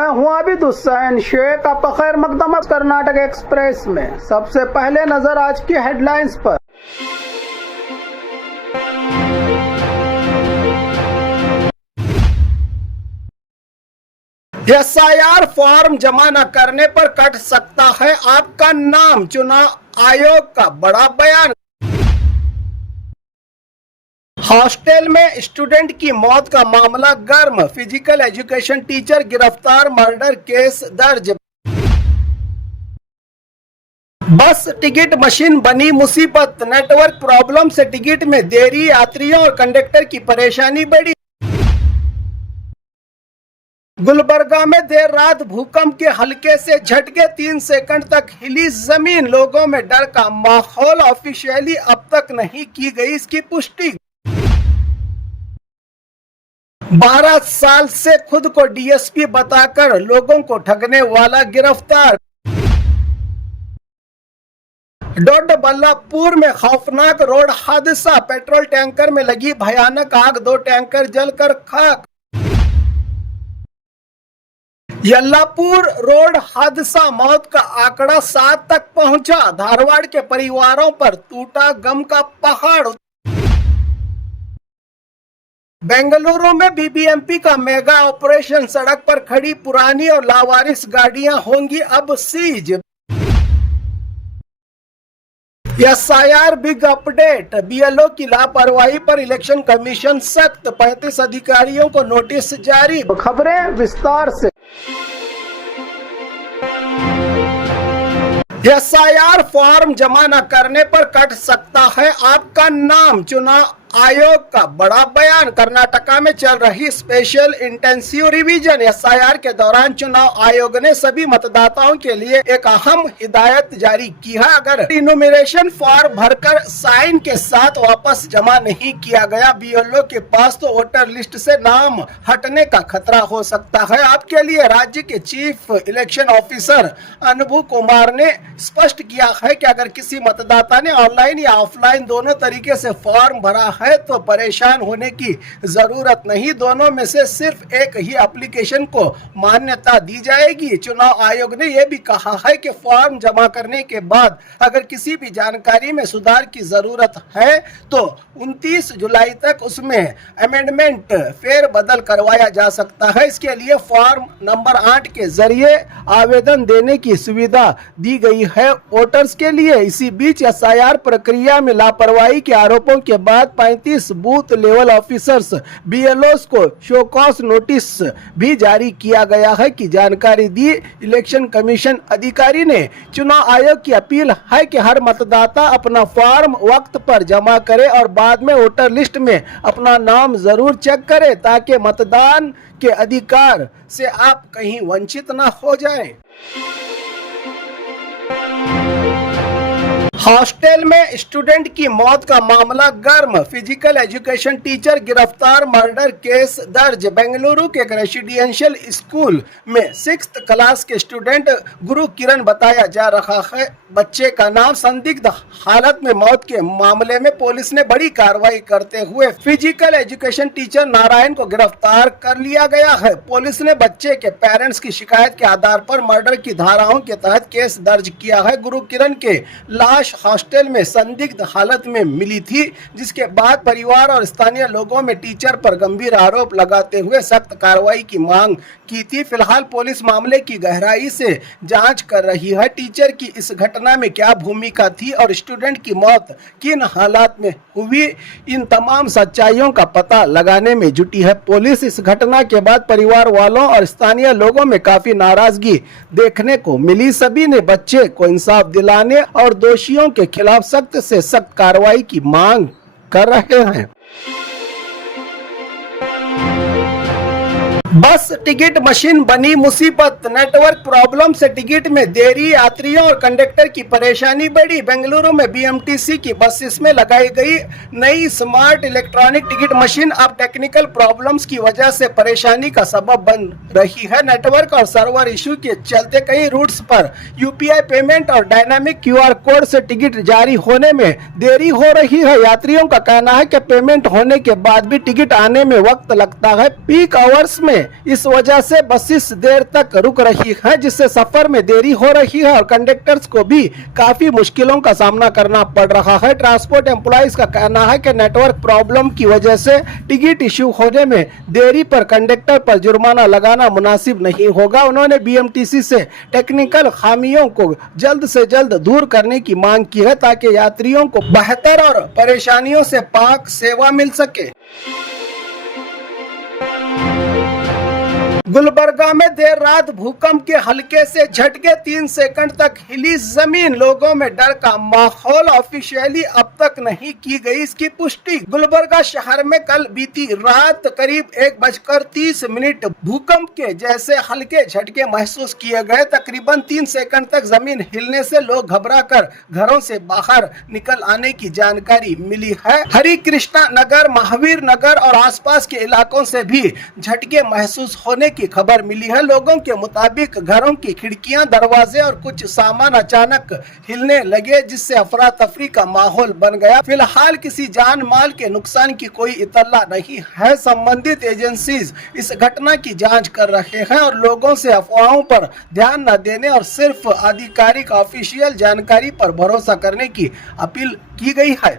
मैं हूं आबिद हुसैन शेख। आपका खैर मकदम है कर्नाटक एक्सप्रेस में। सबसे पहले नजर आज की हेडलाइंस पर। एसआईआर फॉर्म जमा न करने पर कट सकता है आपका नाम, चुनाव आयोग का बड़ा बयान। हॉस्टल में स्टूडेंट की मौत का मामला गर्म, फिजिकल एजुकेशन टीचर गिरफ्तार, मर्डर केस दर्ज। बस टिकट मशीन बनी मुसीबत, नेटवर्क प्रॉब्लम से टिकट में देरी, यात्रियों और कंडक्टर की परेशानी बढ़ी। गुलबर्गा में देर रात भूकंप के हल्के से झटके, 3 सेकंड तक हिली जमीन, लोगों में डर का माहौल। ऑफिशियली अब तक नहीं की गई इसकी पुष्टि। 12 साल से खुद को डीएसपी बताकर लोगों को ठगने वाला गिरफ्तार। डोडबल्लापुर में खौफनाक रोड हादसा, पेट्रोल टैंकर में लगी भयानक आग, 2 टैंकर जलकर खाक। यल्लापुर रोड हादसा, मौत का आंकड़ा 7 तक पहुंचा, धारवाड़ के परिवारों पर टूटा गम का पहाड़। बेंगलुरु में बीबीएमपी का मेगा ऑपरेशन, सड़क पर खड़ी पुरानी और लावारिस गाड़ियां होंगी अब seize. SIR big update, BLO की लापरवाही पर इलेक्शन कमीशन सख्त, 35 अधिकारियों को नोटिस जारी। खबरें विस्तार से। एसआईआर फॉर्म जमा न करने पर कट सकता है आपका नाम, चुनाव आयोग का बड़ा बयान। कर्नाटका में चल रही स्पेशल इंटेंसिव रिवीजन एसआईआर के दौरान चुनाव आयोग ने सभी मतदाताओं के लिए एक अहम हिदायत जारी की है। अगर इनुमरेशन फॉर्म भरकर साइन के साथ वापस जमा नहीं किया गया बीएलओ के पास, तो वोटर लिस्ट से नाम हटने का खतरा हो सकता है। आपके लिए राज्य के चीफ इलेक्शन ऑफिसर अनुभव कुमार ने स्पष्ट किया है कि अगर किसी मतदाता ने ऑनलाइन या ऑफलाइन दोनों तरीके से फॉर्म भरा है तो परेशान होने की जरूरत नहीं, दोनों में से सिर्फ एक ही एप्लीकेशन को मान्यता दी जाएगी। चुनाव आयोग ने यह भी कहा है कि फॉर्म जमा करने के बाद अगर किसी भी जानकारी में सुधार की जरूरत है तो 29 जुलाई तक उसमें अमेंडमेंट फेरबदल करवाया जा सकता है। इसके लिए फॉर्म नंबर 8 के जरिए आवेदन देने की सुविधा दी गई है वोटर्स के लिए। इसी बीच एसआईआर प्रक्रिया में लापरवाही के आरोपों के बाद 35 बूथ लेवल ऑफिसर्स बीएलओस को शो कॉज नोटिस भी जारी किया गया है की जानकारी दी इलेक्शन कमीशन अधिकारी ने। चुनाव आयोग की अपील है कि हर मतदाता अपना फॉर्म वक्त पर जमा करे और बाद में वोटर लिस्ट में अपना नाम जरूर चेक करे ताकि मतदान के अधिकार से आप कहीं वंचित न हो जाएं। हॉस्टल में स्टूडेंट की मौत का मामला गर्म, फिजिकल एजुकेशन टीचर गिरफ्तार, मर्डर केस दर्ज। बेंगलुरु के एक रेसिडेंशियल स्कूल में 6th क्लास के स्टूडेंट गुरु किरण बताया जा रहा है बच्चे का नाम। संदिग्ध हालत में मौत के मामले में पुलिस ने बड़ी कार्रवाई करते हुए फिजिकल एजुकेशन टीचर नारायण को गिरफ्तार कर लिया गया है। पुलिस ने बच्चे के पेरेंट्स की शिकायत के आधार पर मर्डर की धाराओं के तहत केस दर्ज किया है। गुरु किरण के लाश हॉस्टल में संदिग्ध हालत में मिली थी, जिसके बाद परिवार और स्थानीय लोगों में टीचर पर गंभीर आरोप लगाते हुए सख्त कार्रवाई की मांग की थी। फिलहाल पुलिस मामले की गहराई से जांच कर रही है। टीचर की इस घटना में क्या भूमिका थी और स्टूडेंट की मौत किन हालात में हुई, इन तमाम सच्चाइयों का पता लगाने में जुटी है पुलिस। इस घटना के बाद परिवार वालों और स्थानीय लोगों में काफी नाराजगी देखने को मिली। सभी ने बच्चे को इंसाफ दिलाने और दोषियों के खिलाफ सख्त से सख्त कार्रवाई की मांग कर रहे हैं। बस टिकट मशीन बनी मुसीबत, नेटवर्क प्रॉब्लम से टिकट में देरी, यात्रियों और कंडक्टर की परेशानी बढ़ी। बेंगलुरु में बीएमटीसी की बसेस में लगाई गई नई स्मार्ट इलेक्ट्रॉनिक टिकट मशीन अब टेक्निकल प्रॉब्लम्स की वजह से परेशानी का सबब बन रही है। नेटवर्क और सर्वर इशू के चलते कई रूट्स पर यूपीआई पेमेंट और डायनामिक क्यूआर कोड से टिकट जारी होने में देरी हो रही है। यात्रियों का कहना है कि पेमेंट होने के बाद भी टिकट आने में वक्त लगता है। पीक आवर्स में इस वजह से बसेस देर तक रुक रही है, जिससे सफर में देरी हो रही है और कंडक्टर्स को भी काफी मुश्किलों का सामना करना पड़ रहा है। ट्रांसपोर्ट एम्प्लॉइज का कहना है कि नेटवर्क प्रॉब्लम की वजह से टिकट इश्यू होने में देरी पर कंडक्टर पर जुर्माना लगाना मुनासिब नहीं होगा। उन्होंने बीएमटीसी से टेक्निकल खामियों को जल्द से जल्द दूर करने की मांग की है ताकि यात्रियों को बेहतर और परेशानियों से पाक सेवा मिल सके। गुलबर्गा में देर रात भूकंप के हल्के से झटके, 3 सेकंड तक हिली जमीन, लोगों में डर का माहौल। ऑफिशियली अब तक नहीं की गई इसकी पुष्टि। गुलबर्गा शहर में कल बीती रात करीब 1:30 भूकंप के जैसे हल्के झटके महसूस किए गए। तकरीबन 3 सेकंड तक जमीन हिलने से लोग घबराकर घरों से बाहर निकल आने की जानकारी मिली है। हरि कृष्णा नगर, महावीर नगर और आसपास के इलाकों से भी झटके महसूस होने की खबर मिली है। लोगों के मुताबिक घरों की खिड़कियां, दरवाजे और कुछ सामान अचानक हिलने लगे, जिससे अफरा तफरी का माहौल बन गया। फिलहाल किसी जान माल के नुकसान की कोई इतला नहीं है। संबंधित एजेंसीज इस घटना की जांच कर रहे हैं और लोगों से अफवाहों पर ध्यान न देने और सिर्फ आधिकारिक ऑफिशियल जानकारी पर भरोसा करने की अपील की गई है।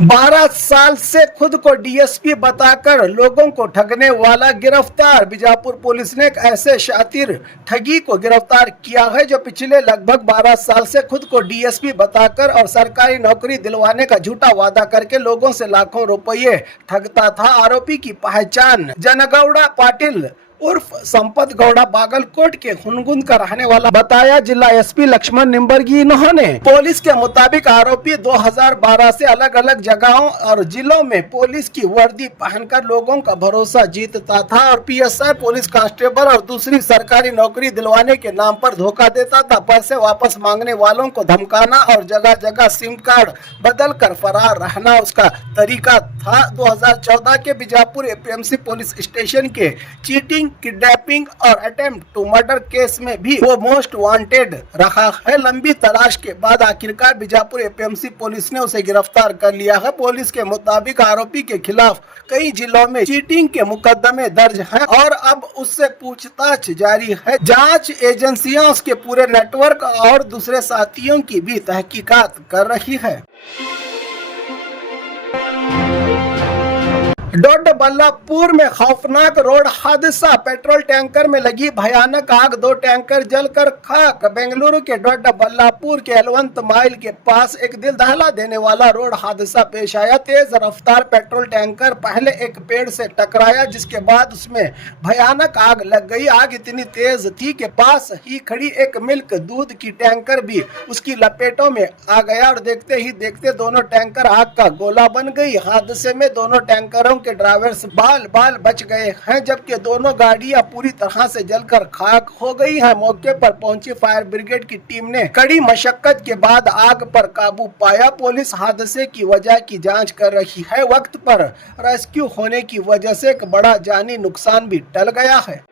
12 साल से खुद को डीएसपी बताकर लोगों को ठगने वाला गिरफ्तार। बीजापुर पुलिस ने एक ऐसे शातिर ठगी को गिरफ्तार किया है जो पिछले लगभग 12 साल से खुद को डीएसपी बताकर और सरकारी नौकरी दिलवाने का झूठा वादा करके लोगों से लाखों रुपये ठगता था। आरोपी की पहचान जनगौड़ा पाटिल उर्फ संपत गौड़ा बागलकोट के हुनगुंद का रहने वाला बताया जिला एसपी लक्ष्मण निम्बर्गी। इन्होंने पुलिस के मुताबिक आरोपी 2012 से अलग अलग जगहों और जिलों में पुलिस की वर्दी पहनकर लोगों का भरोसा जीतता था और पीएसआई, पुलिस कांस्टेबल और दूसरी सरकारी नौकरी दिलवाने के नाम पर धोखा देता था। पैसे वापस मांगने वालों को धमकाना और जगह जगह सिम कार्ड बदल कर फरार रहना उसका तरीका था। 2014 के बीजापुर एपीएमसी पुलिस स्टेशन के चीटिंग, किडनैपिंग और अटेम्प्ट टू मर्डर केस में भी वो मोस्ट वांटेड रहा है। लंबी तलाश के बाद आखिरकार बीजापुर एपीएमसी पुलिस ने उसे गिरफ्तार कर लिया है। पुलिस के मुताबिक आरोपी के खिलाफ कई जिलों में चीटिंग के मुकदमे दर्ज हैं और अब उससे पूछताछ जारी है। जांच एजेंसियां उसके पूरे नेटवर्क और दूसरे साथियों की भी तहकीकात कर रही है। डोडबल्लापुर में खौफनाक रोड हादसा, पेट्रोल टैंकर में लगी भयानक आग, 2 टैंकर जलकर खाक। बेंगलुरु के डोडबल्लापुर के एलवंत माइल के पास एक दिल दहला देने वाला रोड हादसा पेश आया। तेज रफ्तार पेट्रोल टैंकर पहले एक पेड़ से टकराया, जिसके बाद उसमें भयानक आग लग गई। आग इतनी तेज थी कि पास ही खड़ी एक मिल्क दूध की टैंकर भी उसकी लपेटों में आ गया और देखते ही देखते दोनों टैंकर आग का गोला बन गई। हादसे में दोनों टैंकरों के ड्राइवर्स बाल बच गए हैं, जबकि दोनों गाड़ियां पूरी तरह से जलकर खाक हो गई हैं। मौके पर पहुंची फायर ब्रिगेड की टीम ने कड़ी मशक्कत के बाद आग पर काबू पाया। पुलिस हादसे की वजह की जांच कर रही है। वक्त पर रेस्क्यू होने की वजह से एक बड़ा जानी नुकसान भी टल गया है।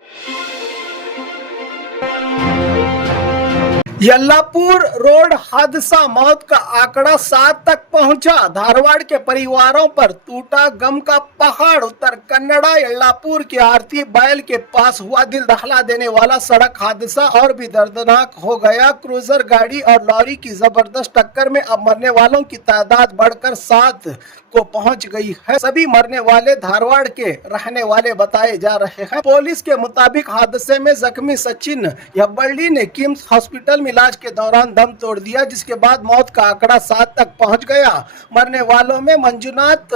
यल्लापुर रोड हादसा, मौत का आंकड़ा 7 तक पहुंचा। धारवाड़ के परिवारों पर टूटा गम का पहाड़। उत्तर कन्नड़ा यल्लापुर के आरती बैल के पास हुआ दिल दहला देने वाला सड़क हादसा और भी दर्दनाक हो गया। क्रूजर गाड़ी और लॉरी की जबरदस्त टक्कर में अब मरने वालों की तादाद बढ़कर 7 को पहुंच गई है। सभी मरने वाले धारवाड़ के रहने वाले बताए जा रहे हैं। पुलिस के मुताबिक हादसे में जख्मी सचिन हब्बड़ी ने किम्स हॉस्पिटल में इलाज के दौरान दम तोड़ दिया, जिसके बाद मौत का आंकड़ा 7 तक पहुंच गया। मरने वालों में मंजुनाथ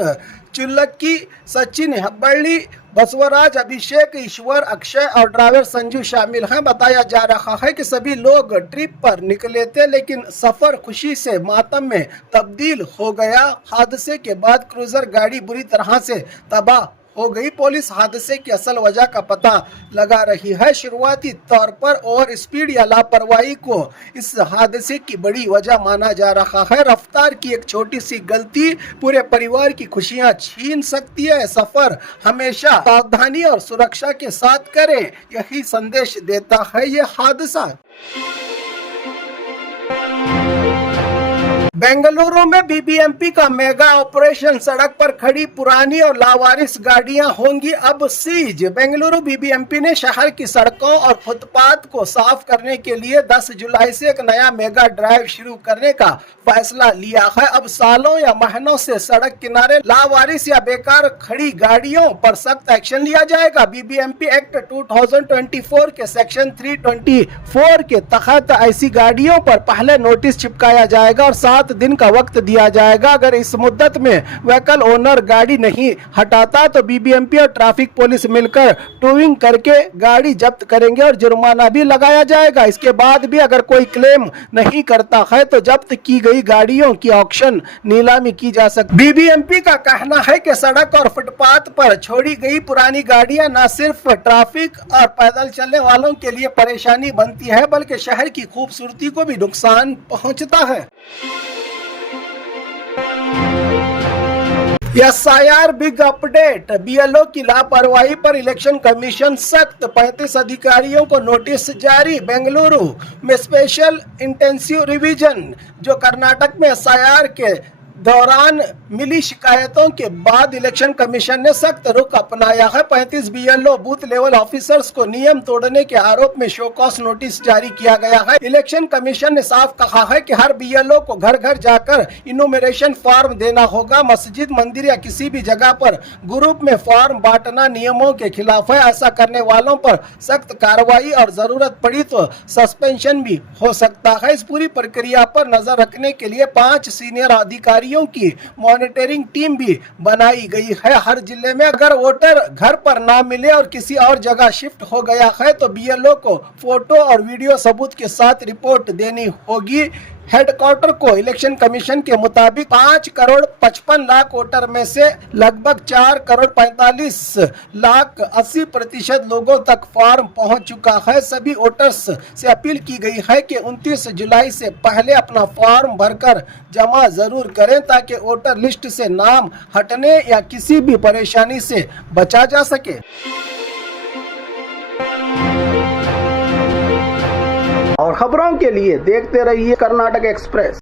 चुल्लकी, सचिन हब्बड़ी, बसवराज, अभिषेक, ईश्वर, अक्षय और ड्राइवर संजू शामिल हैं। बताया जा रहा है कि सभी लोग ट्रिप पर निकले थे, लेकिन सफर खुशी से मातम में तब्दील हो गया। हादसे के बाद क्रूजर गाड़ी बुरी तरह से तबाह हो गई। पुलिस हादसे की असल वजह का पता लगा रही है। शुरुआती तौर पर ओवर स्पीड या लापरवाही को इस हादसे की बड़ी वजह माना जा रहा है। रफ्तार की एक छोटी सी गलती पूरे परिवार की खुशियां छीन सकती है। सफर हमेशा सावधानी और सुरक्षा के साथ करें, यही संदेश देता है ये हादसा। बेंगलुरु में बीबीएमपी का मेगा ऑपरेशन। सड़क पर खड़ी पुरानी और लावारिस गाड़ियां होंगी अब सीज। बेंगलुरु बीबीएमपी ने शहर की सड़कों और फुटपाथ को साफ करने के लिए 10 जुलाई से एक नया मेगा ड्राइव शुरू करने का फैसला लिया है। अब सालों या महीनों से सड़क किनारे लावारिस या बेकार खड़ी गाड़ियों पर सख्त एक्शन लिया जाएगा। बीबीएमपी एक्ट 2024 के सेक्शन 324 के तहत ऐसी गाड़ियों पर पहले नोटिस चिपकाया जाएगा और 7 दिन का वक्त दिया जाएगा। अगर इस मुद्दत में व्हीकल ओनर गाड़ी नहीं हटाता तो बीबीएमपी और ट्रैफिक पुलिस मिलकर टोइंग करके गाड़ी जब्त करेंगे और जुर्माना भी लगाया जाएगा। इसके बाद भी अगर कोई क्लेम नहीं करता है तो जब्त की गई गाड़ियों की ऑक्शन नीलामी की जा सकती। बीबीएमपी का कहना है कि सड़क और फुटपाथ पर छोड़ी गई पुरानी गाड़ियां न सिर्फ ट्रैफिक और पैदल चलने वालों के लिए परेशानी बनती है बल्कि शहर की खूबसूरती को भी नुकसान पहुंचता है। SIR big update. बीएलओ की लापरवाही पर इलेक्शन कमीशन सख्त, 35 अधिकारियों को नोटिस जारी। बेंगलुरु में स्पेशल इंटेंसिव रिवीजन। जो कर्नाटक में एसआईआर के दौरान मिली शिकायतों के बाद इलेक्शन कमीशन ने सख्त रुख अपनाया है। 35 बीएलओ बूथ लेवल ऑफिसर्स को नियम तोड़ने के आरोप में शो कॉज नोटिस जारी किया गया है। इलेक्शन कमीशन ने साफ कहा है कि हर बीएलओ को घर घर जाकर इनुमरेशन फॉर्म देना होगा। मस्जिद, मंदिर या किसी भी जगह पर ग्रुप में फॉर्म बांटना नियमों के खिलाफ है। ऐसा करने वालों पर सख्त कार्रवाई और जरूरत पड़ी तो सस्पेंशन भी हो सकता है। इस पूरी प्रक्रिया पर नजर रखने के लिए 5 सीनियर अधिकारी की मॉनिटरिंग टीम भी बनाई गई है। हर जिले में अगर वोटर घर पर ना मिले और किसी और जगह शिफ्ट हो गया है तो बीएलओ को फोटो और वीडियो सबूत के साथ रिपोर्ट देनी होगी। हेडक्वार्टर को इलेक्शन कमीशन के मुताबिक 5 करोड़ 55 लाख वोटर में से लगभग 4 करोड़ 45 लाख 80% लोगों तक फॉर्म पहुंच चुका है। सभी वोटर्स से अपील की गई है कि 29 जुलाई से पहले अपना फॉर्म भरकर जमा जरूर करें ताकि वोटर लिस्ट से नाम हटने या किसी भी परेशानी से बचा जा सके। और खबरों के लिए देखते रहिए कर्नाटक एक्सप्रेस।